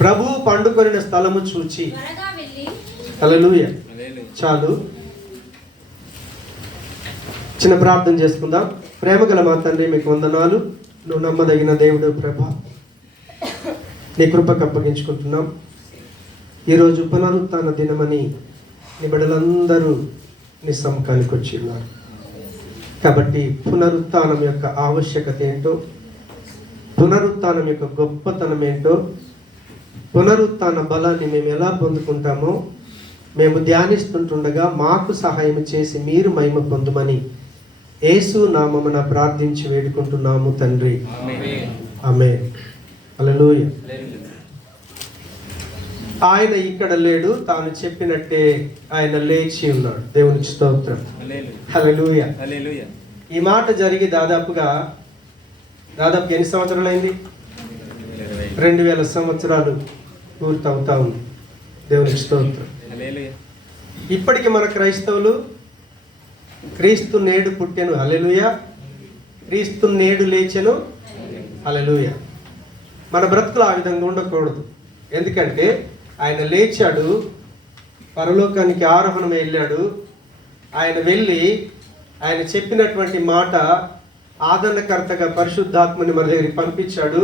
ప్రభువు పండుకొనిన స్థలము చూచి. హల్లెలూయా. చాలు, చిన్న ప్రార్థన చేసుకుందాం. ప్రేమగల మా తండ్రి, మీకు వందనాలు. నువ్వు నమ్మదగిన దేవుడు ప్రభా, నీ కృపకు అప్పగించుకుంటున్నాం. ఈరోజు పునరుత్థాన దినమని నీ బిడ్డలందరూ నీ సముఖానికి వచ్చి ఉన్నారు. కాబట్టి పునరుత్థానం యొక్క ఆవశ్యకత ఏంటో, పునరుత్థానం యొక్క గొప్పతనం ఏంటో, పునరుత్థాన బలాన్ని మేము ఎలా పొందుకుంటామో మేము ధ్యానిస్తుంటుండగా మాకు సహాయం చేసి మీరు మహిమ పొందుమని యేసు నామమున ప్రార్థించి వేడుకుంటున్నాము తండ్రి. ఆమేన్. హల్లెలూయా. ఆయన ఇక్కడ లేడు, తాను చెప్పినట్టే ఆయన లేచి ఉన్నాడు. దేవునికి స్తోత్రం. హల్లెలూయా. ఈ మాట జరిగి దాదాపు ఎన్ని సంవత్సరాలు అయింది? 2000 సంవత్సరాలు పూర్తవుతా ఉంది. దేవునికి స్తోత్రం. ఇప్పటికి మన క్రైస్తవులు క్రీస్తు నేడు పుట్టెను, హల్లెలూయా, క్రీస్తు నేడు లేచెను, హల్లెలూయా. మన బ్రతుకులు ఆ విధంగా ఉండకూడదు. ఎందుకంటే ఆయన లేచాడు, పరలోకానికి ఆరోహణం వెళ్ళాడు. ఆయన వెళ్ళి ఆయన చెప్పినటువంటి మాట ఆదరణకర్తగా పరిశుద్ధాత్మని మన దగ్గరికి పంపించాడు.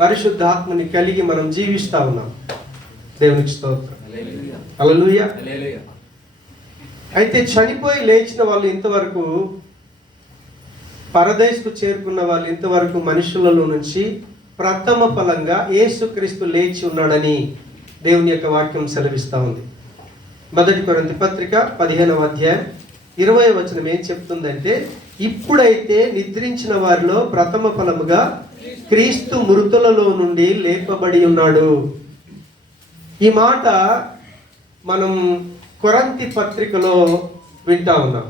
పరిశుద్ధాత్మని కలిగి మనం జీవిస్తూ ఉన్నాం. దేవునికి స్తోత్రం. హల్లెలూయా. అయితే చనిపోయి లేచిన వాళ్ళు ఇంతవరకు, పరదేశకు చేరుకున్న వాళ్ళు ఇంతవరకు మనుషులలో నుంచి ప్రథమ ఫలంగా యేసుక్రీస్తు లేచి ఉన్నాడని దేవుని యొక్క వాక్యం సెలవిస్తూ ఉంది. 1 కొరింథీ పత్రిక 15వ అధ్యాయం 20వ వచనం ఏం చెప్తుందంటే, ఇప్పుడైతే నిద్రించిన వారిలో ప్రథమ ఫలముగా క్రీస్తు మృతులలో నుండి లేపబడి ఉన్నాడు. ఈ మాట మనం కొరింథీ పత్రికలో వింటా ఉన్నాం.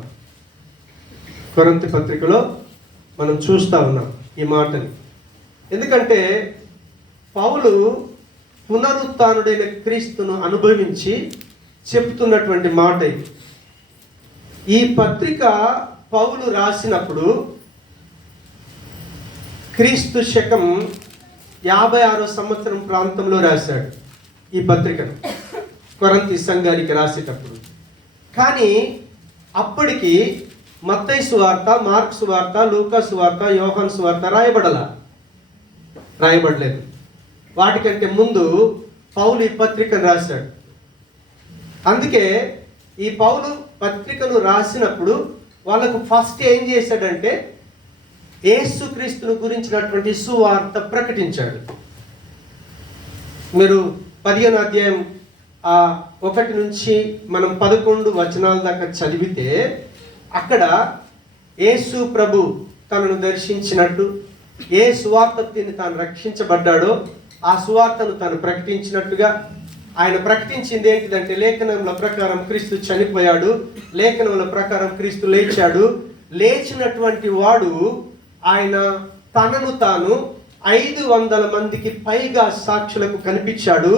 కొరింథీ పత్రికలో మనం చూస్తూ ఉన్నాం ఈ మాటని. ఎందుకంటే పౌలు పునరుత్థానుడైన క్రీస్తును అనుభవించి చెప్తున్నటువంటి మాట ఇది. ఈ పత్రిక పౌలు రాసినప్పుడు క్రీస్తు శకం 56వ సంవత్సరం ప్రాంతంలో రాశాడు ఈ పత్రికను, కొరింథీ సంఘానికి రాసేటప్పుడు. కానీ అప్పటికి మత్తయి సువార్త, మార్కు సువార్త, లూకా సువార్త, యోహాను సువార్త రాయబడలేదు. వాటికంటే ముందు పౌలు ఈ పత్రికను రాశాడు. అందుకే ఈ పౌలు పత్రికను రాసినప్పుడు వాళ్ళకు ఫస్ట్ ఏం చేశాడంటే యేసుక్రీస్తును గురించినటువంటి సువార్త ప్రకటించాడు. మీరు 15వ అధ్యాయం 1 నుంచి మనం 11 వచనాల దాకా చదివితే అక్కడ యేసు ప్రభు తనను దర్శించినట్టు, ఏ సువార్తని తాను రక్షించబడ్డాడో ఆ సువార్తను తాను ప్రకటించినట్టుగా, ఆయన ప్రకటించింది ఏంటిదంటే లేఖనముల ప్రకారం క్రీస్తు చనిపోయాడు, లేఖనముల ప్రకారం క్రీస్తు లేచాడు, లేచినటువంటి వాడు ఆయన తనను తాను 500 మందికి పైగా సాక్షులకు కనిపించాడు.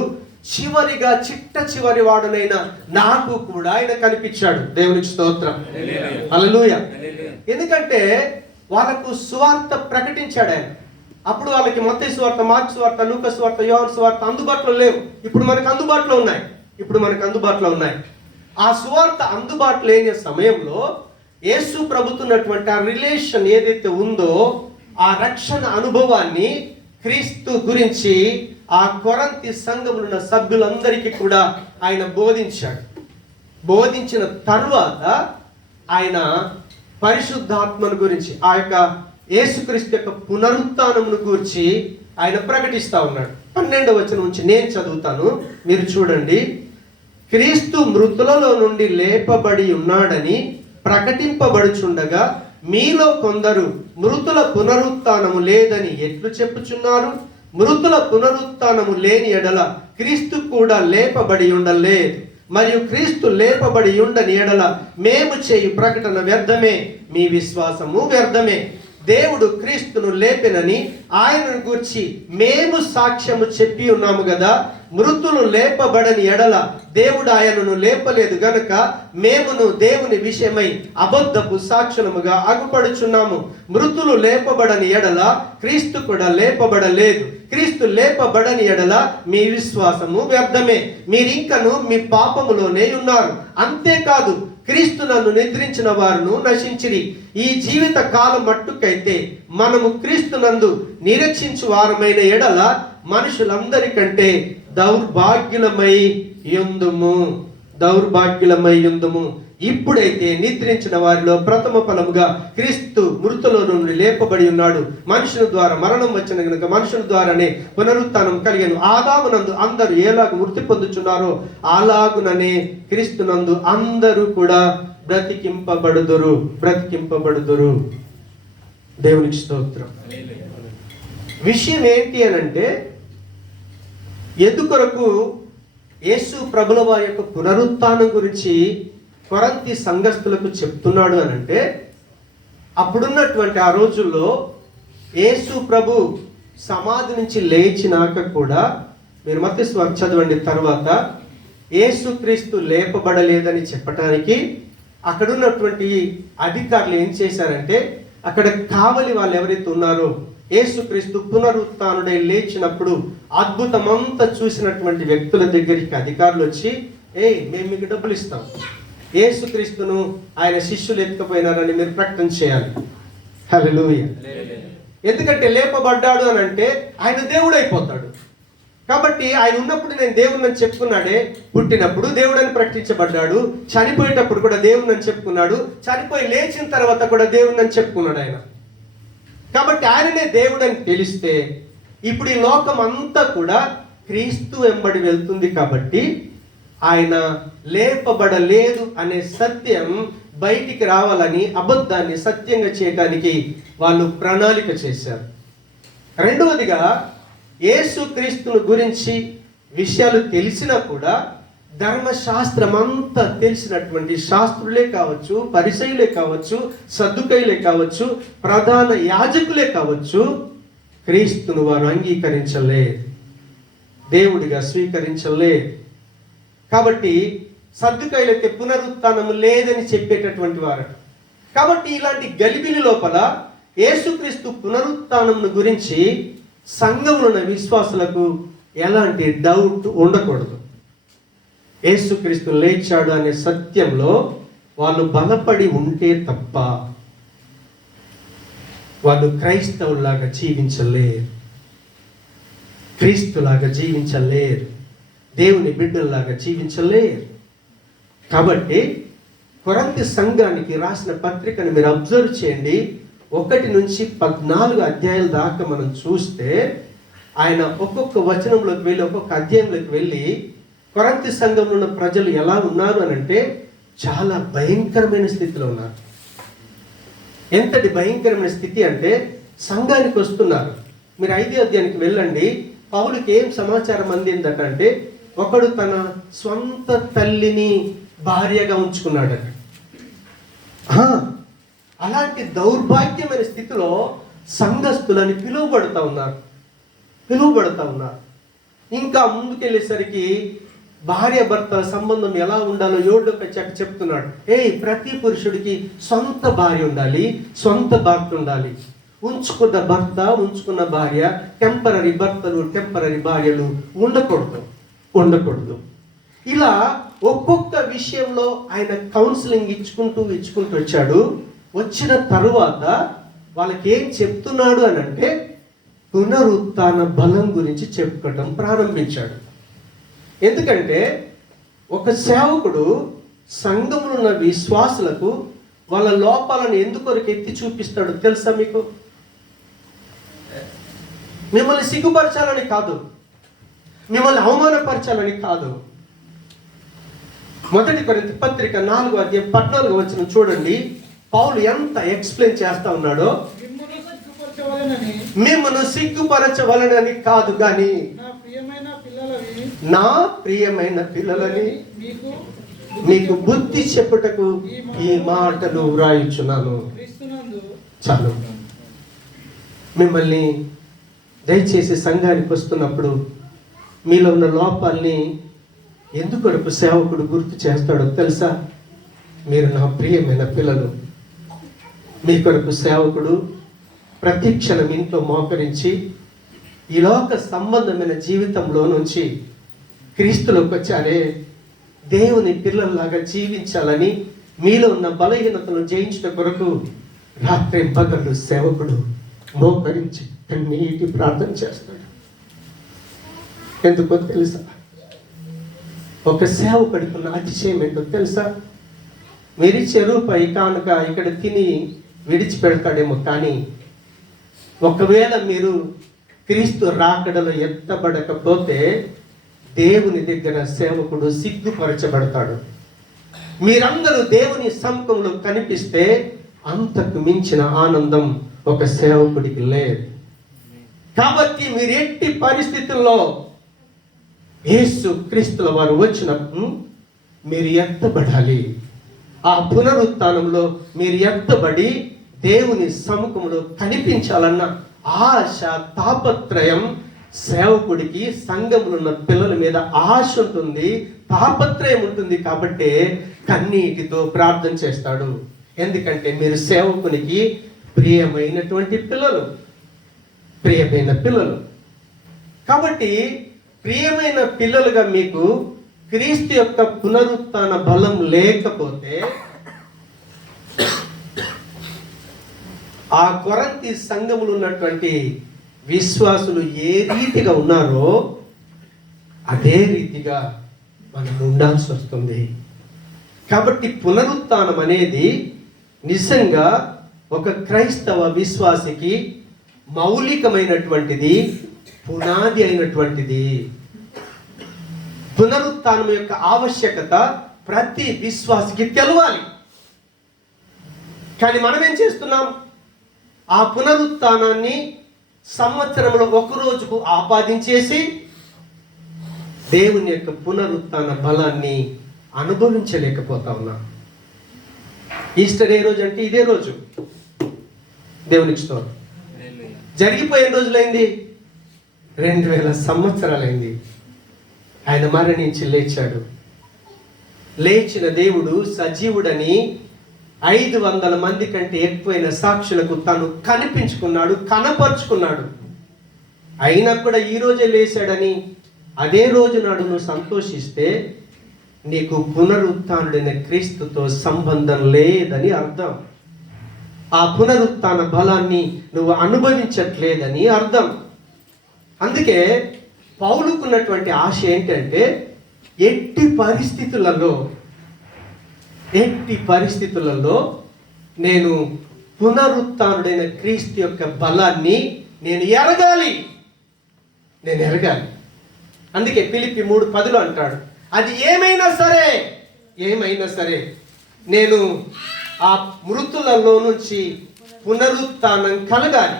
చివరిగా చిట్ట చివరి వాడునైనా నాకు కూడా ఆయన కనిపించాడు. దేవునికి స్తోత్రం. హల్లెలూయా. ఎందుకంటే వాళ్ళకు సువార్త ప్రకటించాడు ఆయన. అప్పుడు వాళ్ళకి మత్తయి సువార్త, మార్కు సువార్త, లూకా సువార్త, యోహాను సువార్త అందుబాటులో లేవు. ఇప్పుడు మనకు అందుబాటులో ఉన్నాయి. ఆ సువార్త అందుబాటులో లేని సమయంలో యేసు ప్రభుతున్నటువంటి ఆ రిలేషన్ ఏదైతే ఉందో, ఆ రక్షణ అనుభవాన్ని క్రీస్తు గురించి ఆ కొరింథీ సంఘంలో ఉన్న సభ్యులందరికీ కూడా ఆయన బోధించాడు. బోధించిన తరువాత ఆయన పరిశుద్ధాత్మను గురించి, ఆ యొక్క యేసుక్రీస్తు యొక్క పునరుత్థానమును గురించి ఆయన ప్రకటిస్తూ ఉన్నాడు. 12వ వచనం నుంచి నేను చదువుతాను, మీరు చూడండి. క్రీస్తు మృతులలో నుండి లేపబడి ఉన్నాడని ప్రకటింపబడుచుండగా మీలో కొందరు మృతుల పునరుత్థానము లేదని ఎట్లు చెప్పుచున్నారు? మృతుల పునరుత్థానము లేని ఎడల క్రీస్తు కూడా లేపబడి ఉండలేదు. మరియు క్రీస్తు లేపబడి ఉండని ఎడల మేము చేయు ప్రకటన వ్యర్థమే, మీ విశ్వాసము వ్యర్థమే. దేవుడు క్రీస్తును లేపెనని ఆయనను గూర్చి మేము సాక్ష్యము చెప్పి ఉన్నాము కదా. మృతులు లేపబడని ఎడల దేవుడు ఆయనను లేపలేదు గనుక మేమును దేవుని విషయమై అబద్ధపు సాక్షులముగా అగుపడుచున్నాము. మృతులు లేపబడని ఎడల క్రీస్తు కూడా లేపబడలేదు. క్రీస్తు లేపబడని ఎడల మీ విశ్వాసము వ్యర్థమే, మీరింకను మీ పాపములోనే ఉన్నారు. అంతేకాదు క్రీస్తు నన్ను నిద్రించిన వారును నశించిరి. ఈ జీవిత కాలం మట్టుకైతే మనము క్రీస్తు నందు నిరీక్షించు వారమైన ఎడల మనుషులందరికంటే దౌర్భాగ్యులమై యుందుము. ఇప్పుడైతే నిద్రించిన వారిలో ప్రథమ ఫలముగా క్రీస్తు మృతుల నుండి లేపబడి ఉన్నాడు. మనుషుల ద్వారా మరణం వచ్చిన కనుక మనుషుల ద్వారానే పునరుత్థానం కలిగను. ఆదామునందు అందరూ ఎలాగ మృతి పొందుచున్నారో అలాగుననే క్రీస్తునందు అందరూ కూడా బ్రతికింపబడుదురు. దేవునికి స్తోత్రం. విషయం ఏంటి అనంటే, ఎందుకొరకు యేసు ప్రభుల వారి యొక్క పునరుత్థానం గురించి కొరంతి సంఘస్థులకు చెప్తున్నాడు అనంటే, అప్పుడున్నటువంటి ఆ రోజుల్లో యేసు ప్రభు సమాధి నుంచి లేచినాక కూడా, మీరు మత్తయి సువార్త చదవండి, తర్వాత యేసుక్రీస్తు లేపబడలేదని చెప్పటానికి అక్కడున్నటువంటి అధికారులు ఏం చేశారంటే, అక్కడ కావలి వాళ్ళు ఎవరైతే ఉన్నారో యేసుక్రీస్తు పునరుత్థానుడై లేచినప్పుడు అద్భుతమంతా చూసినటువంటి వ్యక్తుల దగ్గరికి అధికారులు వచ్చి, మేము మీకు డబ్బులు ఇస్తాం, యేసుక్రీస్తును ఆయన శిష్యులు ఎత్తుకుపోయినారని మీరు ప్రకటన చేయాలి. హల్లెలూయా. ఎందుకంటే లేపబడ్డాడు అని అంటే ఆయన దేవుడు అయిపోతాడు. కాబట్టి ఆయన ఉన్నప్పుడు నేను దేవుడిని చెప్పుకున్నాడే, పుట్టినప్పుడు దేవుడని ప్రకటించబడ్డాడు, చనిపోయేటప్పుడు కూడా దేవుడిని చెప్పుకున్నాడు, చనిపోయి లేచిన తర్వాత కూడా దేవుడిని చెప్పుకున్నాడు ఆయన. కాబట్టి ఆయననే దేవుడని తెలిస్తే ఇప్పుడు ఈ లోకం అంతా కూడా క్రీస్తు వెంబడి వెళ్తుంది. కాబట్టి ఆయన లేపబడలేదు అనే సత్యం బయటికి రావాలని అబద్ధాన్ని సత్యంగా చేయడానికి వాళ్ళు ప్రణాళిక చేశారు. రెండవదిగా, యేసుక్రీస్తును గురించి విషయాలు తెలిసినా కూడా ధర్మశాస్త్రం అంతా తెలిసినటువంటి శాస్త్రులే కావచ్చు, పరిసయ్యులే కావచ్చు, సద్దుకయ్యులే కావచ్చు, ప్రధాన యాజకులే కావచ్చు, క్రీస్తును వారు అంగీకరించలేదు, దేవుడిగా స్వీకరించలేదు. కాబట్టి సద్దుకయ్యులైతే పునరుత్థానము లేదని చెప్పేటటువంటి వారు. కాబట్టి ఇలాంటి గలిబిలి లోపల యేసుక్రీస్తు పునరుత్థానమును గురించి సంఘంలో ఉన్న విశ్వాసులకు ఎలాంటి డౌట్ ఉండకూడదు. యేసుక్రీస్తు లేచాడు అనే సత్యంలో వాళ్ళు బలపడి ఉంటే తప్ప వాళ్ళు క్రైస్తవులాగా జీవించలేరు, క్రీస్తులాగా జీవించలేరు, దేవుని బిడ్డల్లాగా జీవించలేరు. కాబట్టి కొరంతి సంఘానికి రాసిన పత్రికను మీరు అబ్జర్వ్ చేయండి. 1 నుంచి 14 అధ్యాయాల దాకా మనం చూస్తే ఆయన ఒక్కొక్క వచనంలోకి వెళ్ళి ఒక్కొక్క అధ్యాయంలోకి వెళ్ళి కొరంతి సంఘంలో ఉన్న ప్రజలు ఎలా ఉన్నారు అని అంటే చాలా భయంకరమైన స్థితిలో ఉన్నారు. ఎంతటి భయంకరమైన స్థితి అంటే, సంఘానికి వస్తున్నారు. మీరు 5వ అధ్యాయానికి వెళ్ళండి. పౌలుకి ఏం సమాచారం అందిందట అంటే, ఒకడు తన స్వంత తల్లిని భార్యగా ఉంచుకున్నాడట. అలాంటి దౌర్భాగ్యమైన స్థితిలో సంఘస్థులని పిలువబడుతూ ఉన్నారు. ఇంకా ముందుకెళ్ళేసరికి భార్య భర్త సంబంధం ఎలా ఉండాలో 7వ అధ్యాయం చెప్తున్నాడు. ప్రతి పురుషుడికి సొంత భార్య ఉండాలి, సొంత భర్త ఉండాలి. ఉంచుకున్న భర్త, ఉంచుకున్న భార్య, టెంపరరీ భర్తలు, టెంపరరీ భార్యలు ఉండకూడదు. ఇలా ఒక్కొక్క విషయంలో ఆయన కౌన్సిలింగ్ ఇచ్చుకుంటూ వచ్చాడు. వచ్చిన తరువాత వాళ్ళకి ఏం చెప్తున్నాడు అని అంటే, పునరుత్థాన బలం గురించి చెప్పుకోవటం ప్రారంభించాడు. ఎందుకంటే ఒక సేవకుడు సంఘంలో ఉన్న విశ్వాసులకు వాళ్ళ లోపాలను ఎందుకొరకు ఎత్తి చూపిస్తాడు తెలుసా మీకు? మిమ్మల్ని సిగ్గుపరచాలని కాదు, మిమ్మల్ని అవమానపరచాలని కాదు. 1 కొరింథీ పత్రిక 4వ అధ్యాయం 14వ వచనం చూడండి. పౌలు ఎంత ఎక్స్ప్లెయిన్ చేస్తా ఉన్నాడో. మిమ్మల్ని సిగ్గుపరచవలనని కాదు కానీ నా ప్రియమైన పిల్లలని మీకు బుద్ధి చెప్పుటకు ఈ మాటలు వ్రాయించున్నాను. చాలు. మిమ్మల్ని దయచేసి సంఘానికి వస్తున్నప్పుడు మీలో ఉన్న లోపాలని ఎందుకొరకు సేవకుడు గుర్తు చేస్తాడో తెలుసా? మీరు నా ప్రియమైన పిల్లలు. మీ కొరకు సేవకుడు ప్రతి క్షణం ఇంట్లో మోకరించి ఈ లోక సంబంధమైన జీవితంలో నుంచి క్రీస్తులోకి వచ్చారే, దేవుని పిల్లల్లాగా జీవించాలని మీలో ఉన్న బలహీనతను జయించడం కొరకు రాత్రి పగలు సేవకుడు మోకరించి కన్నీటి ప్రార్థన చేస్తాడు. ఎందుకో తెలుసా? ఒక సేవకుడికి ఉన్న అతిశయం ఏంటో తెలుసా? మీరిచ్చే రూపాయి కానుక ఇక్కడ తిని విడిచిపెడతాడేమో, కానీ ఒకవేళ మీరు క్రీస్తు రాకడలో ఎత్తబడకపోతే దేవుని దగ్గర సేవకుడు సిగ్గుపరచబడతాడు. మీరందరూ దేవుని సముఖంలో కనిపిస్తే అంతకు మించిన ఆనందం ఒక సేవకుడికి లేదు. కాబట్టి మీరు ఎట్టి పరిస్థితుల్లో యేసు క్రీస్తుల వారు వచ్చినప్పుడు మీరు ఎత్తబడాలి. ఆ పునరుత్థానంలో మీరు ఎత్తబడి దేవుని సముఖంలో కనిపించాలన్న ఆశ, తాపత్రయం సేవకుడికి, సంఘంలో ఉన్న పిల్లల మీద ఆశ ఉంటుంది, తాపత్రయం ఉంటుంది. కాబట్టి కన్నీటితో ప్రార్థన చేస్తాడు. ఎందుకంటే మీరు సేవకునికి ప్రియమైనటువంటి పిల్లలు, ప్రియమైన పిల్లలు. కాబట్టి ప్రియమైన పిల్లలుగా మీకు క్రీస్తు యొక్క పునరుత్థాన బలం లేకపోతే ఆ కొరంతి సంఘములు ఉన్నటువంటి విశ్వాసులు ఏ రీతిగా ఉన్నారో అదే రీతిగా మనం ఉండాల్సి వస్తుంది. కాబట్టి పునరుత్థానం అనేది నిజంగా ఒక క్రైస్తవ విశ్వాసికి మౌలికమైనటువంటిది, పునాది అయినటువంటిది. పునరుత్థానం యొక్క ఆవశ్యకత ప్రతి విశ్వాసికి తెలవాలి. కానీ మనం ఏం చేస్తున్నాం? ఆ పునరుత్థానాన్ని సంవత్సరంలో ఒక రోజుకు ఆపాదించేసి దేవుని యొక్క పునరుత్థాన బలాన్ని అనుభవించలేకపోతా ఉన్నాం. ఈస్టర్ ఏ రోజు అంటే ఇదే రోజు. దేవునికి స్తోత్రం. జరిగిపోయిన రోజులైంది 2000 సంవత్సరాలైంది. ఆయన మరణించి లేచాడు. లేచిన దేవుడు సజీవుడని 500 మంది కంటే ఎక్కువైన సాక్షులకు తను కనిపించుకున్నాడు, కనపరుచుకున్నాడు. అయినా కూడా ఈ రోజే లేచాడని అదే రోజు నాడు నువ్వు సంతోషిస్తే నీకు పునరుత్థానుడైన క్రీస్తుతో సంబంధం లేదని అర్థం. ఆ పునరుత్థాన బలాన్ని నువ్వు అనుభవించట్లేదని అర్థం. అందుకే పౌలుకున్నటువంటి ఆశ ఏంటంటే ఎట్టి పరిస్థితులలో నేను పునరుత్థానుడైన క్రీస్తు యొక్క బలాన్ని నేను ఎరగాలి. అందుకే ఫిలిప్పీ 3:10 అంటాడు, అది ఏమైనా సరే నేను ఆ మృతులలో నుంచి పునరుత్థానం కలగాలి.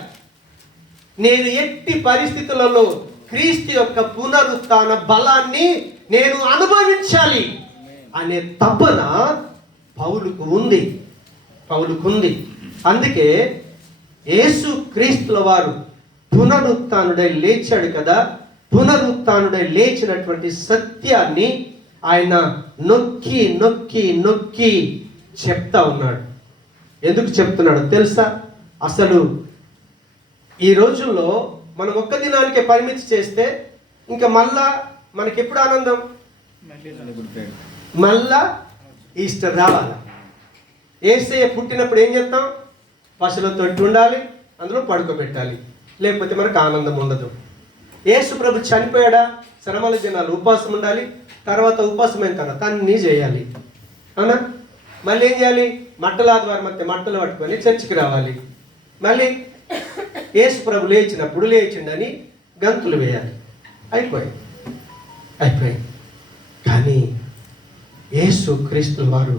నేను ఎట్టి పరిస్థితులలో క్రీస్తు యొక్క పునరుత్థాన బలాన్ని నేను అనుభవించాలి అనే తపన పౌలుకు ఉంది. అందుకే యేసు క్రీస్తుల వారు పునరుత్థానుడై లేచాడు కదా, పునరుత్థానుడై లేచినటువంటి సత్యాన్ని ఆయన నొక్కి నొక్కి నొక్కి చెప్తా ఉన్నాడు. ఎందుకు చెప్తున్నాడు తెలుసా? అసలు ఈ రోజుల్లో మనం ఒక్క దినానికే పరిమితి చేస్తే ఇంకా మళ్ళా మనకి ఎప్పుడు ఆనందం? మళ్ళా ఈస్టర్ రావాలి. యేసయ్య పుట్టినప్పుడు ఏం చేస్తాం? పశువులతో ఉండాలి, అందులో పడుకోబెట్టాలి, లేకపోతే మనకు ఆనందం ఉండదు. యేసు ప్రభు చనిపోయాడా? శ్రమల జనాలు ఉపవాసం ఉండాలి, తర్వాత ఉపవాసమైన తర్వాత అన్నీ చేయాలి, అవునా? మళ్ళీ ఏం చేయాలి? మట్టల ఆదివారం మధ్య మట్టలు పట్టుకొని చర్చికి రావాలి. మళ్ళీ యేసు ప్రభు లేచినప్పుడు లేచిండని గంతులు వేయాలి. అయిపోయింది. కానీ యేసు క్రీస్తు వారు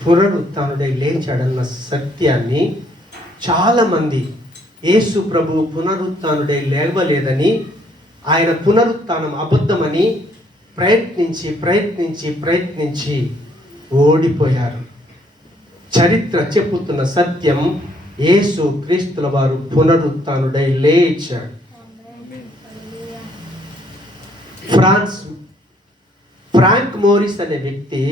పునరుత్థానుడై లేచాడన్న సత్యాన్ని చాలామంది యేసు ప్రభు పునరుత్థానుడై లేవలేదని, ఆయన పునరుత్థానం అబద్ధమని ప్రయత్నించి ఓడిపోయారు. చరిత్ర చెప్పుతున్న సత్యం, యేసు క్రీస్తుల వారు పునరుత్థానుడై లేచాడు. ఫ్రాంక్ మోరిస్ అనే వ్యక్తి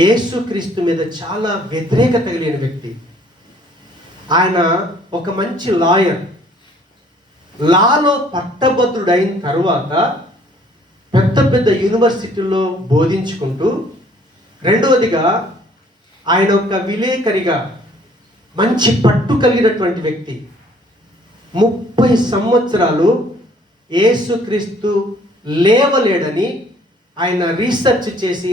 యేసు క్రీస్తు మీద చాలా వ్యతిరేకత కలిగిన వ్యక్తి. ఆయన ఒక మంచి లాయర్, లాలో పట్టభద్రుడైన తర్వాత పెద్ద పెద్ద యూనివర్సిటీల్లో బోధించుకుంటూ, రెండవదిగా ఆయన ఒక విలేకరిగా మంచి పట్టు కలిగినటువంటి వ్యక్తి. 30 సంవత్సరాలు యేసుక్రీస్తు లేవలేడని ఆయన రీసెర్చ్ చేసి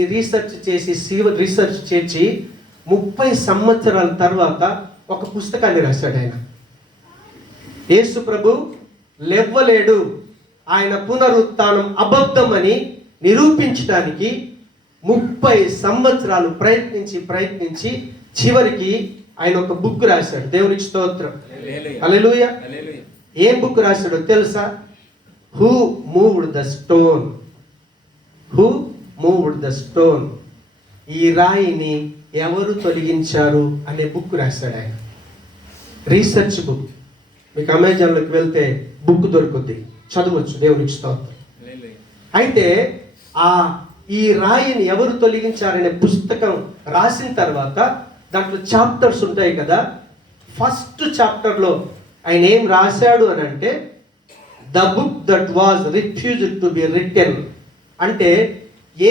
30 సంవత్సరాల తర్వాత ఒక పుస్తకాన్ని రాశాడు. ఆయన యేసు ప్రభు లేవలేడు, ఆయన పునరుత్థానం అబద్ధం అని నిరూపించడానికి 30 సంవత్సరాలు ప్రయత్నించి చివరికి ఆయన ఒక బుక్ రాశాడు. దేవునికి స్తోత్రం, హల్లెలూయా. ఏం బుక్ రాశాడో తెలుసా? Who moved the stone, who moved the stone, ఈ రాయిని ఎవరు తొలగించారు అనే బుక్ రాశాడు ఆయన. Research book. మీకు అమెజాన్లోకి వెళ్తే బుక్ దొరుకుద్ది, చదవచ్చు. దేవునికి స్తోత్రం. అయితే ఈ రాయిని ఎవరు తొలగించారనే పుస్తకం రాసిన తర్వాత దాంట్లో చాప్టర్స్ ఉంటాయి కదా. ఫస్ట్ చాప్టర్లో ఆయన ఏం రాశాడు అని అంటే, the book that was refused to be written. అంటే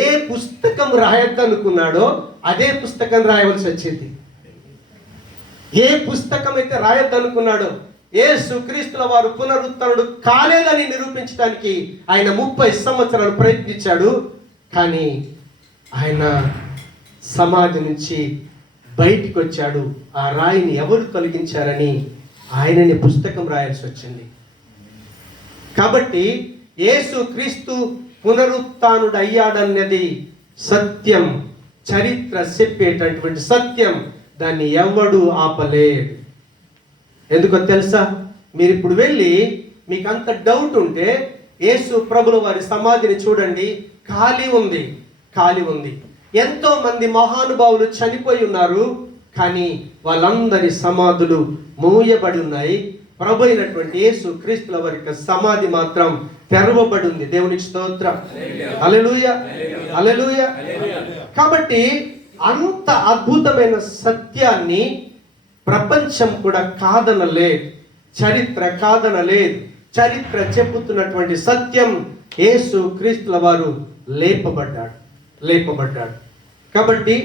ఏ పుస్తకం రాయొద్దనుకున్నాడో అదే పుస్తకం రాయవలసి వచ్చింది. ఏ పుస్తకం అయితే రాయొద్దనుకున్నాడో, యేసుక్రీస్తుల వారు పునరుత్థానుడు కాలేదని నిరూపించడానికి ఆయన 30 సంవత్సరాలు ప్రయత్నించాడు. కానీ ఆయన సమాజం నుంచి బయటికి వచ్చాడు. ఆ రాయిని ఎవరు తొలగించారని ఆయనని పుస్తకం రాయాల్సి వచ్చింది. కాబట్టి యేసుక్రీస్తు పునరుత్థానుడు అయ్యాడన్నది సత్యం, చరిత్ర చెప్పేటటువంటి సత్యం. దాన్ని ఎవడు ఆపలేడు. ఎందుకో తెలుసా? మీరు ఇప్పుడు వెళ్ళి మీకు అంత డౌట్ ఉంటే యేసు ప్రభుల వారి సమాధిని చూడండి, ఖాళీ ఉంది. ఎంతో మంది మహానుభావులు చనిపోయి ఉన్నారు, కానీ వాళ్ళందరి సమాధులు మూయబడి ఉన్నాయి. ప్రభు అయినటువంటి యేసు క్రీస్తుల వారి సమాధి మాత్రం తెరవబడి ఉంది. దేవునికి స్తోత్రం, హల్లెలూయా, హల్లెలూయా. కాబట్టి అంత అద్భుతమైన సత్యాన్ని ప్రపంచం కూడా కాదనలేదు, చరిత్ర కాదనలేదు. చరిత్ర చెబుతున్నటువంటి సత్యం, యేసు క్రీస్తుల వారు లేపబడ్డాడు. కాబట్టి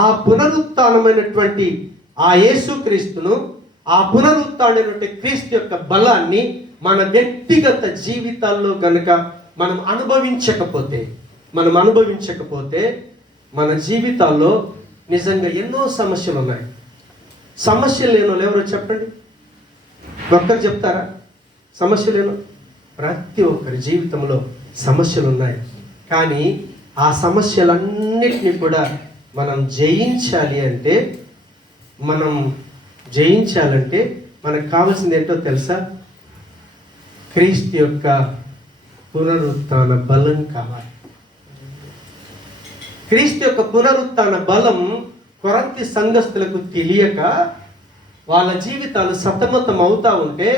ఆ పునరుత్థానమైనటువంటి ఆ యేసు క్రీస్తును, ఆ పునరుత్థానమైనటువంటి క్రీస్తు యొక్క బలాన్ని మన వ్యక్తిగత జీవితాల్లో గనుక మనం అనుభవించకపోతే మన జీవితాల్లో నిజంగా ఎన్నో సమస్యలు ఉన్నాయి. సమస్యలు లేని వాళ్ళు ఎవరో చెప్పండి, ఒక్కరు చెప్తారా? సమస్యలు లేను. ప్రతి ఒక్కరి జీవితంలో సమస్యలు ఉన్నాయి. కానీ ఆ సమస్యలన్నిటినీ కూడా మనం జయించాలంటే మనకు కావాల్సింది ఏంటో తెలుసా? క్రీస్తు యొక్క పునరుత్థాన బలం కావాలి. క్రీస్తు యొక్క పునరుత్థాన బలం కొరంతి సంఘస్థులకు తెలియక వాళ్ళ జీవితాలు సతమతం అవుతా ఉంటే,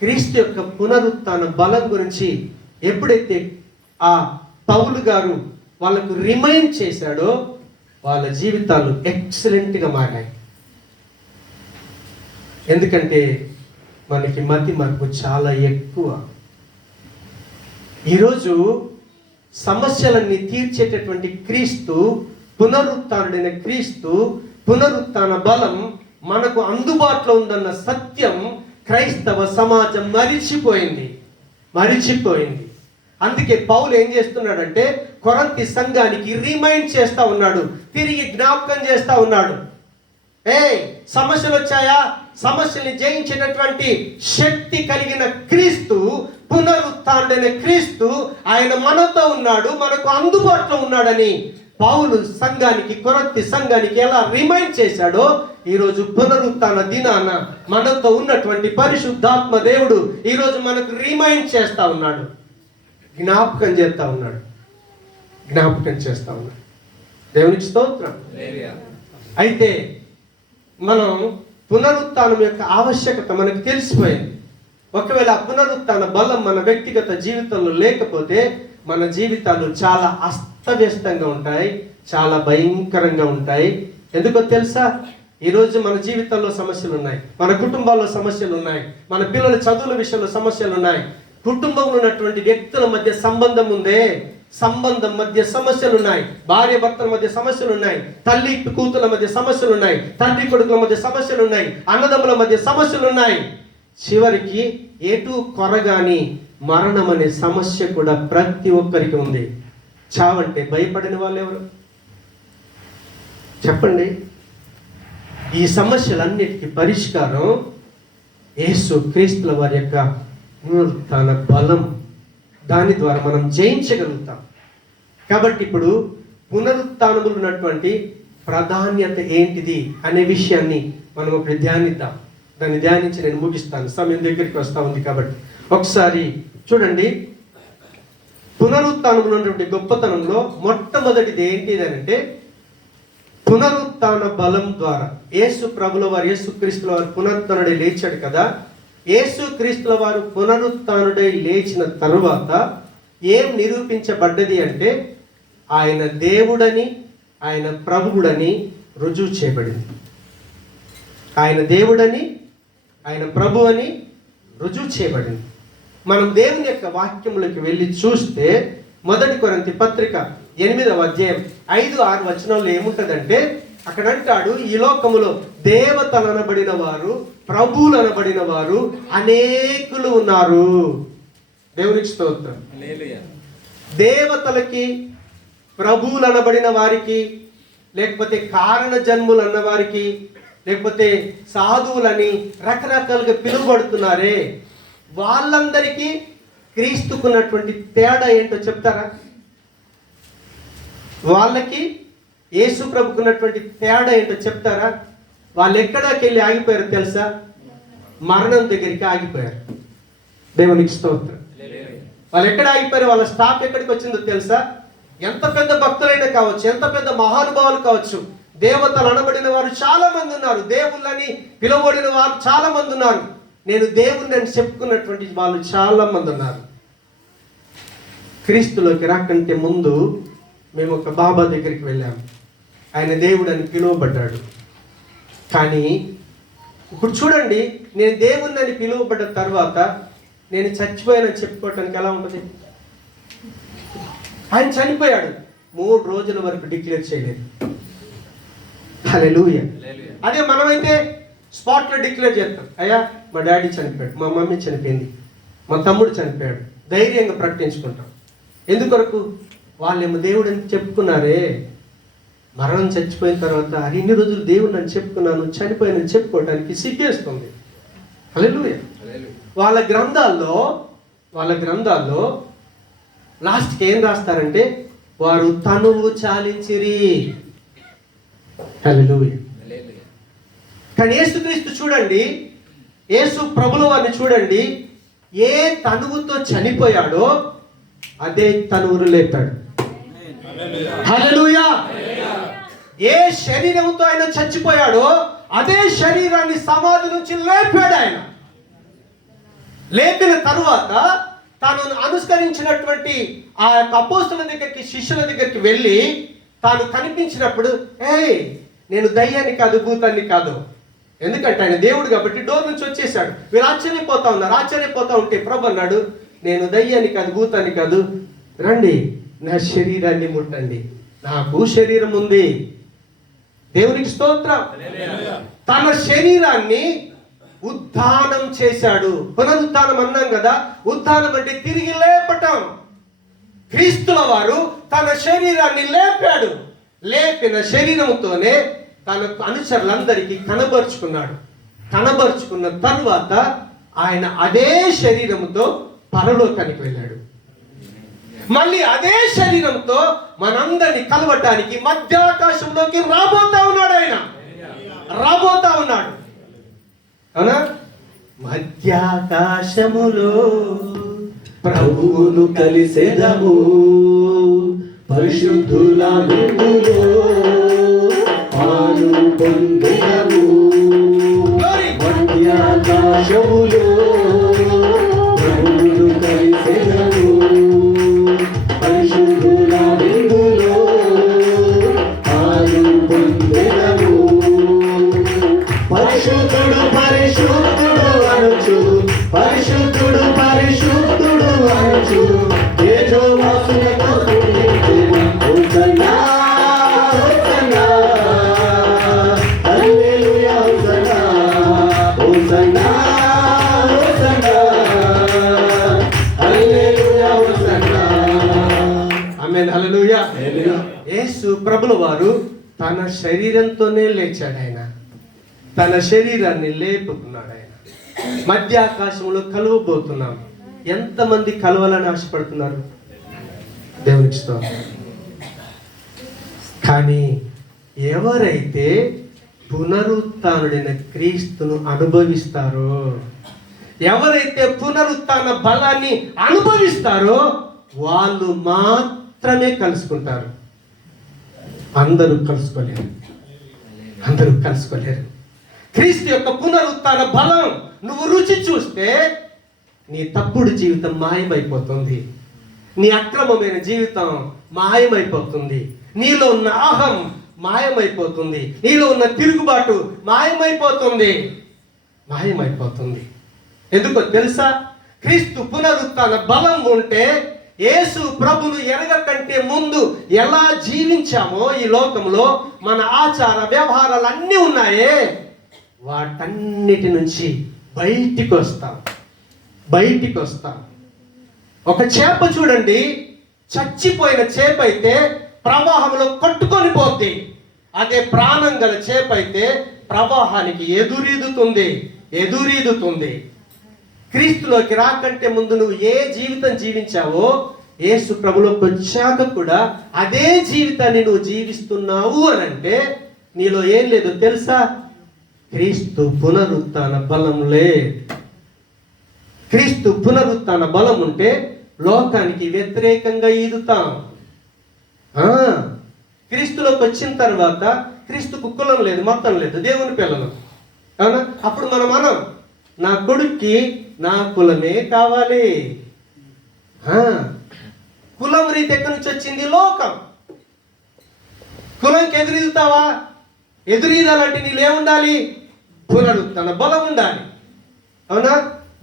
క్రీస్తు యొక్క పునరుత్థాన బలం గురించి ఎప్పుడైతే ఆ పౌలు గారు వాళ్ళకు రిమైండ్ చేశాడో, వాళ్ళ జీవితాలు ఎక్సలెంట్గా మారాయి. ఎందుకంటే మనకి మతి మరుపు చాలా ఎక్కువ. ఈరోజు సమస్యలన్నీ తీర్చేటటువంటి క్రీస్తు, పునరుత్థానుడైన క్రీస్తు పునరుత్థాన బలం మనకు అందుబాటులో ఉందన్న సత్యం క్రైస్తవ సమాజం మరిచిపోయింది. అందుకే పౌలు ఏం చేస్తున్నాడంటే, కొరంతి సంఘానికి రిమైండ్ చేస్తా ఉన్నాడు, తిరిగి జ్ఞాపకం చేస్తా ఉన్నాడు. సమస్యలు వచ్చాయా? సమస్యల్ని జయించేటటువంటి శక్తి కలిగిన క్రీస్తు, పునరుత్థానుడైన క్రీస్తు, ఆయన మనతో ఉన్నాడు, మనకు అందుబాటులో ఉన్నాడని పౌలు కొరంతి సంఘానికి ఎలా రిమైండ్ చేశాడో, ఈరోజు పునరుత్థాన దినాన మనతో ఉన్నటువంటి పరిశుద్ధాత్మ దేవుడు ఈరోజు మనకు రిమైండ్ చేస్తా ఉన్నాడు, జ్ఞాపకం చేస్తా ఉన్నాడు. దేవునికి స్తోత్రం. అయితే మనం పునరుత్థానం యొక్క ఆవశ్యకత మనకు తెలిసిపోయింది. ఒకవేళ పునరుత్థాన బలం మన వ్యక్తిగత జీవితంలో లేకపోతే మన జీవితాలు చాలా అస్తవ్యస్తంగా ఉంటాయి, చాలా భయంకరంగా ఉంటాయి. ఎందుకో తెలుసా? ఈరోజు మన జీవితంలో సమస్యలు ఉన్నాయి, మన కుటుంబాల్లో సమస్యలు ఉన్నాయి, మన పిల్లల చదువుల విషయంలో సమస్యలు ఉన్నాయి. కుటుంబంలో ఉన్నటువంటి వ్యక్తుల మధ్య సంబంధం ఉందే, సంబంధం మధ్య సమస్యలు ఉన్నాయి, భార్య భర్తల మధ్య సమస్యలు ఉన్నాయి, తల్లి కూతుల మధ్య సమస్యలు ఉన్నాయి, తండ్రి కొడుకుల మధ్య సమస్యలు ఉన్నాయి, అన్నదమ్ముల మధ్య సమస్యలు ఉన్నాయి. చివరికి ఎటు కొరగాని మరణం అనే సమస్య కూడా ప్రతి ఒక్కరికి ఉంది. చావంటే భయపడిన వాళ్ళు ఎవరు చెప్పండి? ఈ సమస్యలన్నిటికీ పరిష్కారం యేసు క్రీస్తుల వారి యొక్క పునరుత్థాన బలం. దాని ద్వారా మనం జయించగలుగుతాం. కాబట్టి ఇప్పుడు పునరుత్థానములు ఉన్నటువంటి ప్రాధాన్యత ఏంటిది అనే విషయాన్ని మనం ఒకటి ధ్యానిద్దాం. దాన్ని ధ్యానించి నేను ముగిస్తాను, సమయం దగ్గరికి వస్తూ ఉంది కాబట్టి. ఒకసారి చూడండి, పునరుత్థానములు ఉన్నటువంటి గొప్పతనంలో మొట్టమొదటిది ఏంటిది అంటే, పునరుత్థాన బలం ద్వారా యేసు ప్రభుల వారు, యేసు క్రీస్తుల వారు పునరుత్థానుడై లేచాడు కదా. యేసు క్రీస్తుల వారు పునరుత్థానుడై లేచిన తరువాత ఏం నిరూపించబడ్డది అంటే, ఆయన దేవుడని, ఆయన ప్రభువుడని రుజువు చేయబడింది. ఆయన దేవుడని, ఆయన ప్రభు అని రుజువు చేయబడింది. మనం దేవుని యొక్క వాక్యములకు వెళ్ళి చూస్తే, 1 కొరింథీ పత్రిక 8వ అధ్యాయం 5-6 వచనాల్లో ఏముంటదంటే, అక్కడ అంటాడు, ఈ లోకములో దేవతలు అనబడిన వారు, ప్రభువులు అనబడిన వారు అనేకులు ఉన్నారు. దేవునికి స్తోత్రం. దేవతలకి, ప్రభువులు అనబడిన వారికి, లేకపోతే కారణ జన్ములు అన్న వారికి, లేకపోతే సాధువులని రకరకాలుగా పిలువబడుతున్నారే, వాళ్ళందరికీ క్రీస్తుకున్నటువంటి తేడా ఏంటో చెప్తారా? వాళ్ళకి యేసు ప్రభుకున్నటువంటి తేడా ఏంటో చెప్తారా? వాళ్ళు ఎక్కడికి వెళ్ళి ఆగిపోయారు తెలుసా? మరణం దగ్గరికి ఆగిపోయారు. దేవునికి స్తోత్రం. వాళ్ళు ఎక్కడ ఆగిపోయారు? వాళ్ళ స్టాప్ ఎక్కడికి వచ్చిందో తెలుసా? ఎంత పెద్ద భక్తులైనా కావచ్చు, ఎంత పెద్ద మహానుభావులు కావచ్చు, దేవతలు అనబడిన వారు చాలా మంది ఉన్నారు, దేవుళ్ళని పిలువబడిన వారు చాలా మంది ఉన్నారు, నేను దేవుణ్ణి అని చెప్పుకున్నటువంటి వాళ్ళు చాలా మంది ఉన్నారు. క్రీస్తులోకి రాకంటే ముందు మేము ఒక బాబా దగ్గరికి వెళ్ళాము. ఆయన దేవుడు అని పిలువబడ్డాడు. కానీ ఇప్పుడు చూడండి, నేను దేవుణ్ణి అని పిలువబడ్డ తర్వాత నేను చచ్చిపోయానని చెప్పుకోవటానికి ఎలా ఉంటుంది? ఆయన చనిపోయాడు, 3 రోజుల వరకు డిక్లేర్ చేయలేదు. హల్లెలూయా. అదే మనమైతే స్పాట్లో డిక్లేర్ చేస్తాం, అయ్యా మా డాడీ చనిపోయాడు, మా మమ్మీ చనిపోయింది, మా తమ్ముడు చనిపోయాడు, ధైర్యంగా ప్రకటించుకుంటాం. ఎందుకొరకు? వాళ్ళేమో దేవుడు అని చెప్పుకున్నారే. మరణం చచ్చిపోయిన తర్వాత ఇన్ని రోజులు దేవుడు అని చెప్పుకున్నాను, చనిపోయానని చెప్పుకోవడానికి సిగ్గేస్తుంది. హల్లెలూయా. వాళ్ళ గ్రంథాల్లో లాస్ట్కి ఏం రాస్తారంటే, వారు తనువు చాలించిరి. హల్లెలూయా. కానీ యేసుక్రీస్తు చూడండి, యేసు ప్రభుల వారిని చూడండి, ఏ తనువుతో చనిపోయాడో అదే తనువును లేపాడు. హల్లెలూయా. ఏ శరీరంతో ఆయన చచ్చిపోయాడో అదే శరీరాన్ని సమాధి నుంచి లేపాడు. ఆయన లేపిన తరువాత తాను అనుసరించినటువంటి ఆ యొక్క అపోస్తలుల దగ్గరికి, శిష్యుల దగ్గరికి వెళ్ళి తాను కనిపించినప్పుడు, నేను దయ్యాన్ని కాదు, భూతాన్ని కాదు, ఎందుకంటే ఆయన దేవుడు కాబట్టి డోర్ నుంచి వచ్చేసాడు. వీళ్ళు ఆశ్చర్యపోతా ఉన్నారు. ఆశ్చర్యపోతా ఉంటే ప్రభు అన్నాడు, నేను దయ్యాన్ని కాదు, భూతాన్ని కాదు, రండి నా శరీరాన్ని ముట్టండి, నాకు శరీరం ఉంది. దేవునికి స్తోత్రం. తన శరీరాన్ని ఉత్థానం చేశాడు. పునరుత్థానం అన్నాం కదా, ఉత్థానం అంటే తిరిగి లేపటం. క్రీస్తుల వారు తన శరీరాన్ని లేపాడు. లేపిన శరీరంతోనే తన అనుచరులందరికీ కనబరుచుకున్నాడు. కనబరుచుకున్న తరువాత ఆయన అదే శరీరంతో పరలోకానికి వెళ్ళాడు. మళ్ళీ అదే శరీరంతో మనందరినీ కలవటానికి మధ్యాకాశంలోకి రాబోతా ఉన్నాడు. ఆయన రాబోతా ఉన్నాడు. అవునా? మధ్యాకాశములో ప్రభువును కలిసెదము, పరిశుద్ధుల వెలుగులో పాలు పొందెదము. మధ్యాకాశములో ప్రభువును కలిసెదము, పరిశుద్ధుల వెలుగులో పాలు పొందెదము. ఆమేన్ హల్లెలూయా. హల్లెలూయా. యేసు ప్రభుల వారు తన శరీరంతోనే లేచాడు. ఆయన తన శరీరాన్ని లేపుకున్నాడు. ఆయన మధ్య ఆకాశంలో కలువబోతున్నాం. ఎంతమంది కలవాలని ఆశపడుతున్నారు? దేవునికి స్తోత్రం. కానీ ఎవరైతే పునరుత్థానుడైన క్రీస్తును అనుభవిస్తారో, ఎవరైతే పునరుత్థాన బలాన్ని అనుభవిస్తారో వాళ్ళు మాత్రమే కలుసుకుంటారు. అందరూ కలుసుకోలేరు. అందరూ కలుసుకోలేరు. క్రీస్తు యొక్క పునరుత్థాన బలం నువ్వు రుచి చూస్తే నీ తప్పుడు జీవితం మాయమైపోతుంది. నీ అక్రమమైన జీవితం మాయమైపోతుంది. నీలో ఉన్న అహం మాయమైపోతుంది. నీలో ఉన్న తిరుగుబాటు మాయమైపోతుంది. ఎందుకో తెలుసా? క్రీస్తు పునరుత్థాన బలం ఉంటే యేసు ప్రభును ఎరగకంటే ముందు ఎలా జీవించామో ఈ లోకంలో మన ఆచార వ్యవహారాలు అన్నీ ఉన్నాయే, వాటన్నిటి నుంచి బయటికి వస్తాం. ఒక చేప చూడండి, చచ్చిపోయిన చేప అయితే ప్రవాహంలో కొట్టుకొని పోద్ది. అదే ప్రాణం గల చేప అయితే ప్రవాహానికి ఎదురీదుతుంది. క్రీస్తులోకి రాకంటే ముందు నువ్వు ఏ జీవితం జీవించావో యేసు ప్రభులోకి వచ్చాక కూడా అదే జీవితాన్ని నువ్వు జీవిస్తున్నావు అని అంటే నీలో ఏం లేదు తెలుసా? క్రీస్తు పునరుత్థాన బలం లేదు. క్రీస్తు పునరుత్థాన బలం ఉంటే లోకానికి వ్యతిరేకంగా ఈదుతాం. క్రీస్తులోకి వచ్చిన తర్వాత క్రీస్తుకు కులం లేదు, మతం లేదు, దేవుని పిల్లలు. అవునా? అప్పుడు మనం నా కొడుక్కి నా కులమే కావాలి. కులం రీతి ఎక్కడి నుంచి వచ్చింది? లోకం. కులంకి ఎదురీదుతావా? ఎదురీదాలంటే నీళ్ళేముండాలి? పునరుత్థాన బలం ఉండాలి. అవునా?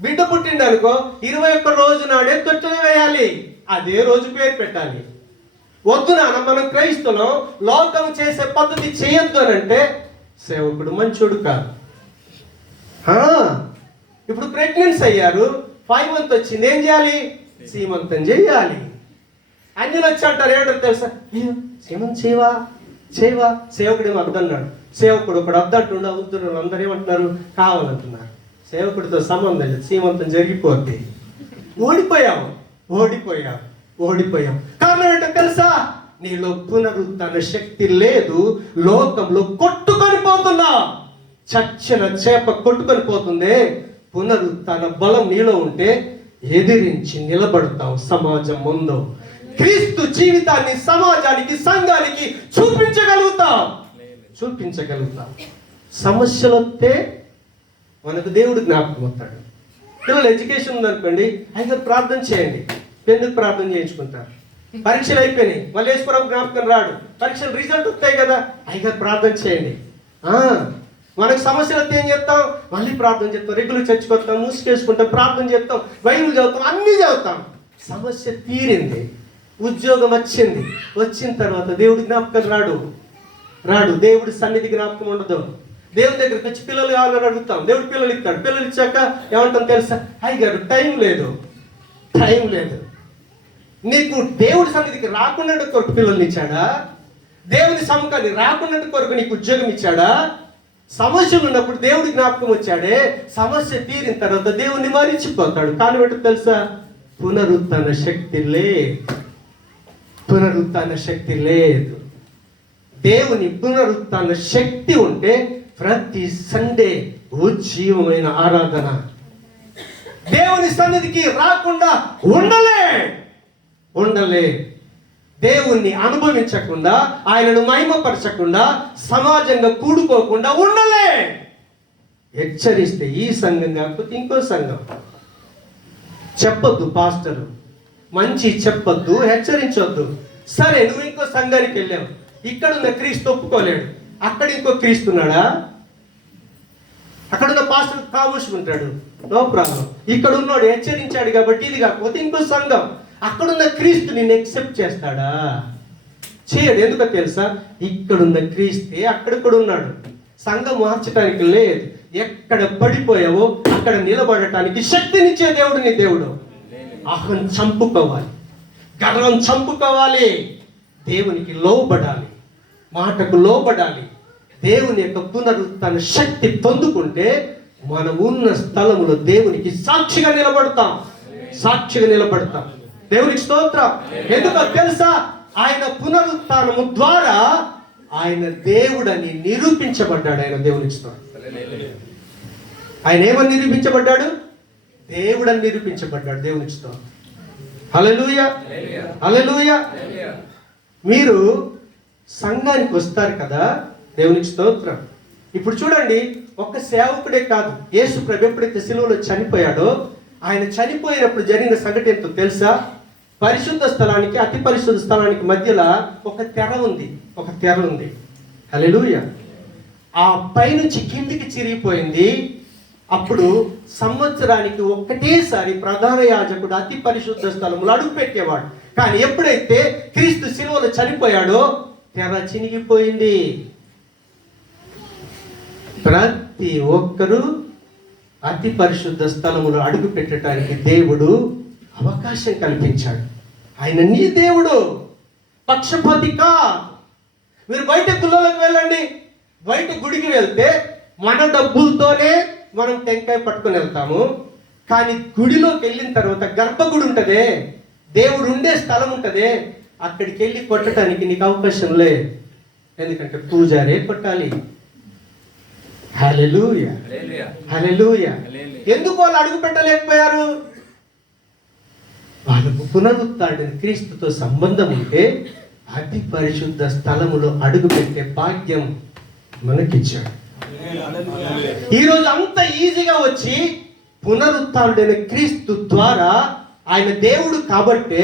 బిడ్డ పుట్టిండు అనుకో, 21 రోజు నాడే తొట్టెలు వేయాలి. అదే రోజు పేరు పెట్టాలి. వద్దు నాన్న, మనం క్రైస్తవులం, లోకం చేసే పద్ధతి చేయొద్దు అని అంటే సేవకుడు మంచోడు కాదు. ఇప్పుడు ప్రెగ్నెన్సీ అయ్యారు, 5 month వచ్చింది, ఏం చేయాలి? సీమంతం చేయాలి. అన్యులు వచ్చి అంటారు, ఏమంటారు తెలుసా? సీమంతం చేయవా? సేవకుడేమో అద్దన్నాడు. సేవకుడు ఒకడు అద్దంటుండ ఉద్దురు అందరూ ఏమంటున్నారు? కావాలంటున్నారు. సేవకుడితో సంబంధం లేదు, సీమంతం జరిగిపోద్ది. ఓడిపోయాం. కారణం ఏంటో తెలుసా? నీలో పునరుత్థాన శక్తి లేదు. లోకంలో కొట్టుకొని పోతున్నా. చచ్చిన చేప కొట్టుకొని పోతుంది. పునరుత్థాన బలం నీలో ఉంటే ఎదిరించి నిలబడతావు సమాజం ముందు. క్రీస్తు జీవితాన్ని సమాజానికి, సంఘానికి చూపించగలుగుతాం. సమస్యలు వస్తే మనకు దేవుడు జ్ఞాపకం అవుతాడు. పిల్లలు ఎడ్యుకేషన్ ఉందనుకోండి, అయ్యగారు ప్రార్థన చేయండి, ఎందుకు ప్రార్థన చేయించుకుంటారు. పరీక్షలు అయిపోయినాయి, మళ్ళీ యేసుప్రభు జ్ఞాపకం రాడు. పరీక్షలు రిజల్ట్ వస్తాయి కదా, అయ్యగారు ప్రార్థన చేయండి. మనకు సమస్యలు వస్తే ఏం చేస్తాం? మళ్ళీ ప్రార్థన చేస్తాం, రెగ్యులర్ చర్చికి వస్తాం, మూసుకేసుకుంటాం, ప్రార్థన చేస్తాం, బైబిల్ చదువుతాం, అన్నీ చదువుతాం. సమస్య తీరింది, ఉద్యోగం వచ్చిన తర్వాత దేవుడి జ్ఞాపకం రాడు. దేవుడి సన్నిధి జ్ఞాపకం ఉండదు. దేవుని దగ్గరికి వచ్చి పిల్లలు కావాలని అడుగుతాం, దేవుడు పిల్లలు ఇస్తాడు. పిల్లలు ఇచ్చాక ఏమంటాం తెలుసా? అయ్యగారు టైం లేదు. నీకు దేవుడి సన్నిధికి రాకుండా కొరకు పిల్లల్ని ఇచ్చాడా? దేవుని సముఖాన్ని రాకుండా కొరకు నీకు ఉద్యోగం ఇచ్చాడా? సమస్యలు ఉన్నప్పుడు దేవుడి జ్ఞాపకం వచ్చాడే, సమస్య తీరిన తర్వాత దేవుణ్ణి మరిచిపోతాడు. కానీ ఏంటో తెలుసా? పునరుత్థాన శక్తి లేదు. దేవుని పునరుత్థాన శక్తి ఉంటే ప్రతి సండే ఉజ్జీవమైన ఆరాధన. దేవుని సన్నిధికి రాకుండా ఉండలే. దేవుణ్ణి అనుభవించకుండా, ఆయనను మహిమపరచకుండా, సమాజంగా కూడుకోకుండా ఉండలే. హెచ్చరిస్తే ఈ సంఘం కాకపోతే ఇంకో సంఘం. చెప్పొద్దు పాస్టర్, మంచి చెప్పొద్దు, హెచ్చరించొద్దు. సరే, నువ్వు ఇంకో సంఘానికి వెళ్ళావు, ఇక్కడున్న క్రీస్తు ఒప్పుకోలేడు, అక్కడ ఇంకో క్రీస్తున్నాడా? అక్కడున్న పాస్టర్ కావూసుకుంటాడు, నో ప్రాబ్లం. ఇక్కడ ఉన్నోడు హెచ్చరించాడు కాబట్టి ఇది కాకపోతే ఇంకో సంఘం. అక్కడున్న క్రీస్తు నిన్ను ఎక్సెప్ట్ చేస్తాడా? చేయడు. ఎందుకో తెలుసా? ఇక్కడున్న క్రీస్తే అక్కడ కూడా ఉన్నాడు. సంఘం మార్చడానికి లేదు. ఎక్కడ పడిపోయావో అక్కడ నిలబడటానికి శక్తినిచ్చే దేవుడు నీ దేవుడు. అహం చంపుకోవాలి, గర్వం చంపుకోవాలి, దేవునికి లోబడాలి, మాటకు లోబడాలి. దేవుని యొక్క పునరుత్థాన శక్తి పొందుకుంటే మనం ఉన్న స్థలములో దేవునికి సాక్షిగా నిలబడతాం. దేవునికి స్తోత్రం. ఎందుకో తెలుసా? ఆయన పునరుత్థానము ద్వారా ఆయన దేవుడని నిరూపించబడ్డాడు. ఆయన దేవునికి స్తోత్రం. ఆయన ఏమని నిరూపించబడ్డాడు? దేవుడని నిరూపించబడ్డాడు. దేవునికి స్తోత్రం. హల్లెలూయా, హల్లెలూయా. మీరు సంఘానికి వస్తారు కదా, దేవునికి స్తోత్రం. ఇప్పుడు చూడండి, ఒక్క సేవకుడే కాదు, యేసు ప్రభు ఎప్పుడైతే సిలువలో చనిపోయాడో, ఆయన చనిపోయినప్పుడు జరిగిన సంఘటన ఏంటో తెలుసా? పరిశుద్ధ స్థలానికి అతి పరిశుద్ధ స్థలానికి మధ్యలో ఒక తెర ఉంది. హల్లెలూయా. ఆ పైనుంచి కిందికి చిరిగిపోయింది. అప్పుడు సంవత్సరానికి ఒక్కటేసారి ప్రధాన యాజకుడు అతి పరిశుద్ధ స్థలములో అడుగు పెట్టేవాడు. కానీ ఎప్పుడైతే క్రీస్తు సిలువలో చనిపోయాడో తెర చినిగిపోయింది. ప్రతి ఒక్కరూ అతి పరిశుద్ధ స్థలములో అడుగు పెట్టడానికి దేవుడు అవకాశం కల్పించాడు. ఆయన నీ దేవుడు, పక్షపాతి కాదు. మీరు బయట గుళ్ళలోకి వెళ్ళండి, బయట గుడికి వెళ్తే మన డబ్బులతోనే మనం టెంకాయ పట్టుకొని వెళ్తాము. కానీ గుడిలోకి వెళ్ళిన తర్వాత గర్భగుడి ఉంటదే, దేవుడు ఉండే స్థలం ఉంటదే, అక్కడికి వెళ్ళి కొట్టడానికి నీకు అవకాశం లేదు. ఎందుకంటే పూజారే కొట్టాలి. హల్లెలూయా, హల్లెలూయా. ఎందుకు వాళ్ళు అడుగు పెట్టలేకపోయారు? వాళ్ళకు పునరుత్థాన క్రీస్తుతో సంబంధం ఉంటే అతి పరిశుద్ధ స్థలములో అడుగు పెట్టే భాగ్యం మనకిచ్చాడు. ఈరోజు అంత ఈజీగా వచ్చి పునరుత్థానుడైన క్రీస్తు ద్వారా ఆయన దేవుడు కాబట్టే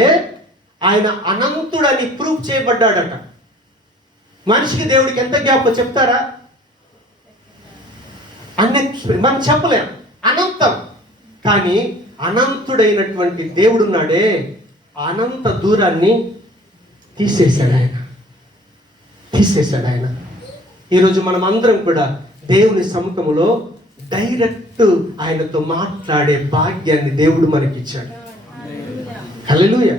ఆయన అనంతుడని ప్రూఫ్ చేయబడ్డాడట. మనిషికి దేవుడికి ఎంత గ్యాప్ చెప్తారా? మనం చెప్పలేం, అనంతం. కానీ అనంతుడైనటువంటి దేవుడున్నాడే, అనంత దూరాన్ని తీసేశాడు ఆయన. ఈరోజు మనం అందరం కూడా దేవుని సముఖములో డైరెక్ట్ ఆయనతో మాట్లాడే భాగ్యాన్ని దేవుడు మనకిచ్చాడు. హల్లెలూయా.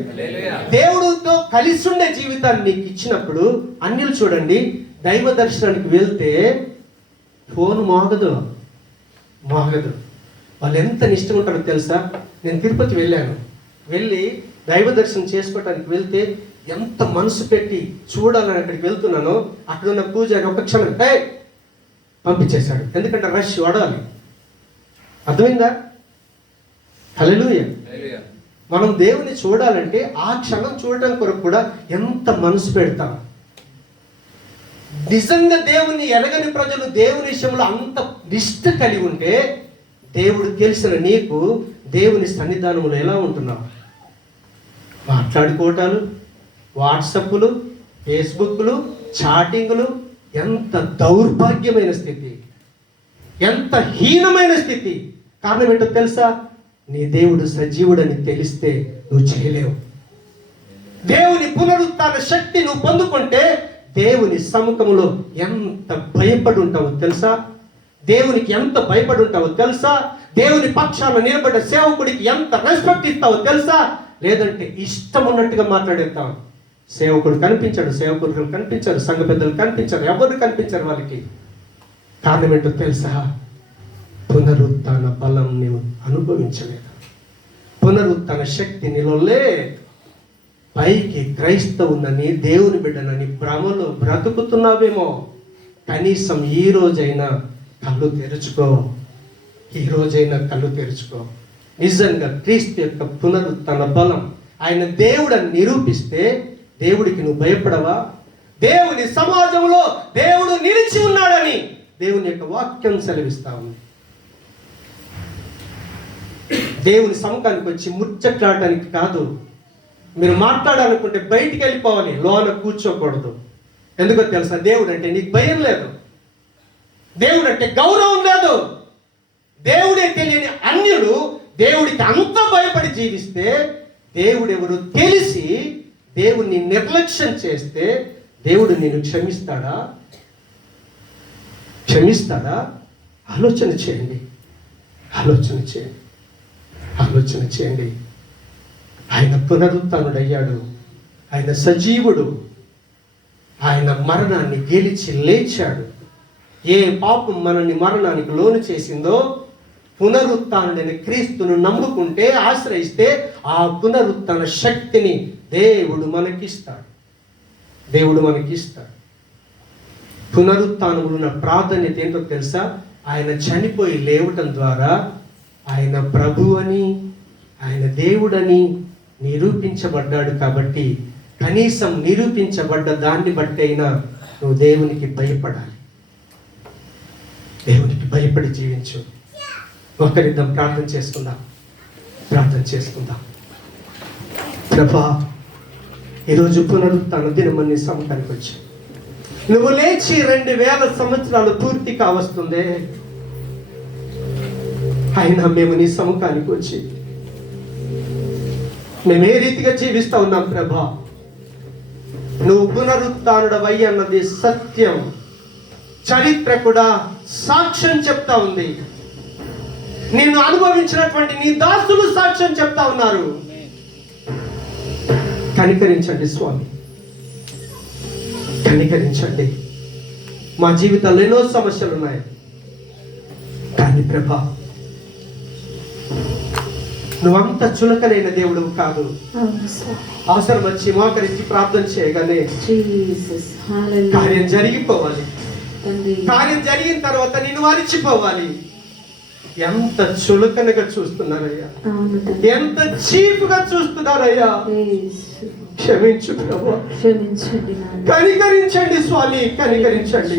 దేవుడితో కలిసి ఉండే జీవితాన్ని నీకు ఇచ్చినప్పుడు, అన్యులు చూడండి, దైవ దర్శనానికి వెళ్తే ఫోన్ మోగదు. వాళ్ళు ఎంత నిష్టంగా ఉంటారో తెలుసా? నేను తిరుపతి వెళ్ళి దైవ దర్శనం చేసుకోవడానికి వెళ్తే ఎంత మనసు పెట్టి చూడాలని అక్కడికి వెళ్తున్నానో, అక్కడ ఉన్న పూజారి ఒక క్షణం పంపించేశాడు. ఎందుకంటే రష్ వాడాలి. అర్థమైందా? హల్లెలూయా. మనం దేవుని చూడాలంటే ఆ క్షణం చూడటం కొరకు కూడా ఎంత మనసు పెడతాం. నిజంగా దేవుని ఎరగని ప్రజలు దేవుని విషయంలో అంత నిష్ఠ కలిగి ఉంటే, దేవుడు తెలిసిన నీకు దేవుని సన్నిధానంలో ఎలా ఉంటున్నావు? మాట్లాడుకోవటాలు, వాట్సప్లు, ఫేస్బుక్లు, చాటింగ్లు, ఎంత దౌర్భాగ్యమైన స్థితి, ఎంత హీనమైన స్థితి. కారణం ఏంటో తెలుసా? నీ దేవుడు సజీవుడని తెలిస్తే నువ్వు చేయలేవు. దేవుని పునరుత్థాన శక్తి నువ్వు పొందుకుంటే దేవుని సముఖంలో ఎంత భయపడి ఉంటావో తెలుసా? దేవునికి ఎంత భయపడి ఉంటావో తెలుసా? దేవుని పక్షాన నిలబడ్డ సేవకుడికి ఎంత రెస్పెక్ట్ ఇస్తావో తెలుసా? లేదంటే ఇష్టం ఉన్నట్టుగా మాట్లాడేస్తాం. సేవకుడు కనిపించాడు, సేవకుడు కనిపించారు, సంఘ పెద్దలు కనిపించారు, ఎవరు కనిపించారు వాళ్ళకి. కారణం ఏంటో తెలుసా? పునరుత్థాన బలం నీవు అనుభవించలేదు. పునరుత్థాన శక్తి నీలో లేదు. పైకి క్రైస్తవునని దేవుని బిడ్డనని భ్రమలో బ్రతుకుతున్నావేమో. కనీసం ఈ రోజైనా కళ్ళు తెరుచుకో. నిజంగా క్రీస్తు యొక్క పునరుత్థాన బలం ఆయన దేవుడని నిరూపిస్తే దేవుడికి నువ్వు భయపడవా? దేవుని సమాజంలో దేవుడు నిలిచి ఉన్నాడని దేవుని యొక్క వాక్యం సెలవిస్తా ఉంది. దేవుని సముఖానికి వచ్చి ముచ్చట్లాడటానికి కాదు. మీరు మాట్లాడాలనుకుంటే బయటికి వెళ్ళిపోవాలి, లోన కూర్చోకూడదు. ఎందుకో తెలుసా? దేవుడు అంటే నీకు భయం లేదు, దేవుడు అంటే గౌరవం లేదు. దేవుడే తెలియని అన్యులు దేవుడికి అంత భయపడి జీవిస్తే, దేవుడెవరు తెలిసి దేవుణ్ణి నిర్లక్ష్యం చేస్తే దేవుడు నిన్ను క్షమిస్తాడా? ఆలోచన చేయండి. ఆయన పునరుత్థానుడయ్యాడు. ఆయన సజీవుడు. ఆయన మరణాన్ని గెలిచి లేచాడు. ఏ పాపం మనల్ని మరణానికి లోను చేసిందో పునరుత్థానుడైన క్రీస్తును నమ్ముకుంటే, ఆశ్రయిస్తే ఆ పునరుత్థాన శక్తిని దేవుడు మనకిస్తాడు. దేవుడు మనకిస్తాడు. పునరుత్థానములున్న ప్రాధాన్యత ఏంటో తెలుసా? ఆయన చనిపోయి లేవటం ద్వారా ఆయన ప్రభు అని, ఆయన దేవుడని నిరూపించబడ్డాడు. కాబట్టి కనీసం నిరూపించబడ్డ దాన్ని బట్టి అయినా నువ్వు దేవునికి భయపడాలి. దేవునికి భయపడి జీవించు. ఒకరిద్దం ప్రార్థన చేసుకుందాం. ప్రభా, ఈరోజు పునరుత్థాన దినమని సముఖానికి వచ్చి నువ్వు లేచి 2000 సంవత్సరాలు పూర్తి కావస్తుందే, అయినా మేము నీ సముఖానికి వచ్చి మేము ఏ రీతిగా జీవిస్తా ఉన్నాం ప్రభా? నువ్వు పునరుత్థానుడవై అన్నది సత్యం. చరిత్ర కూడా సాక్ష్యం చెప్తా ఉంది. నిన్ను అనుభవించినటువంటి నీ దాసులు సాక్ష్యం చెప్తా ఉన్నారు. కనికరించండి స్వామి, కనికరించండి. మా జీవితాల్లో ఎన్నో సమస్యలు ఉన్నాయి, కానీ ప్రభా నువ్వంత చులకనైన దేవుడు కాదు. అవసరం వచ్చి మోకరించి ప్రార్థన చేయగానే కార్యం జరిగిపోవాలి. కార్యం జరిగిన తర్వాత నిన్ను మరిచిపోవాలి. ఎంత చులకనగా చూస్తున్నారయ్యా, ఎంత చీప్ గా చూస్తున్నారయ్యా. క్షమించు ప్రభు, కనికరించండి స్వామి, కనికరించండి.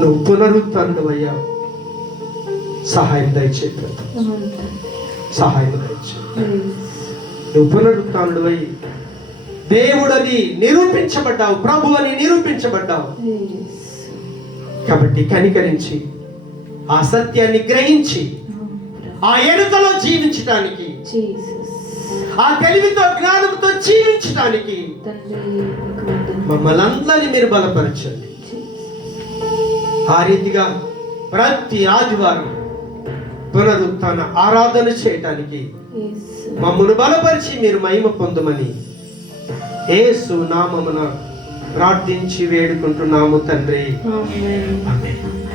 నువ్వు పునరుత్థానుడవయ్యా, సహాయం దయచేయి ప్రభు, సహాయం దయచేయి. నువ్వు పునరుత్థానుడవై దేవుడని నిరూపించబడ్డావు, ప్రభు అని నిరూపించబడ్డావు. కాబట్టి కనికరించి ఆ సత్యాన్ని గ్రహించి ఆ ఎరుకలో జీవించటానికి, ఆ తెలివితో జ్ఞానంతో జీవించటానికి మమ్మల్ని అందరినీ మీరు బలపరచండి. ఆ రీతిగా ప్రతి ఆదివారం పునరుత్థాన ఆరాధన చేయటానికి మమ్మల్ని బలపరిచి మీరు మహిమ పొందమని యేసు నామమున ప్రార్థించి వేడుకుంటున్నాము తండ్రి. ఆమేన్.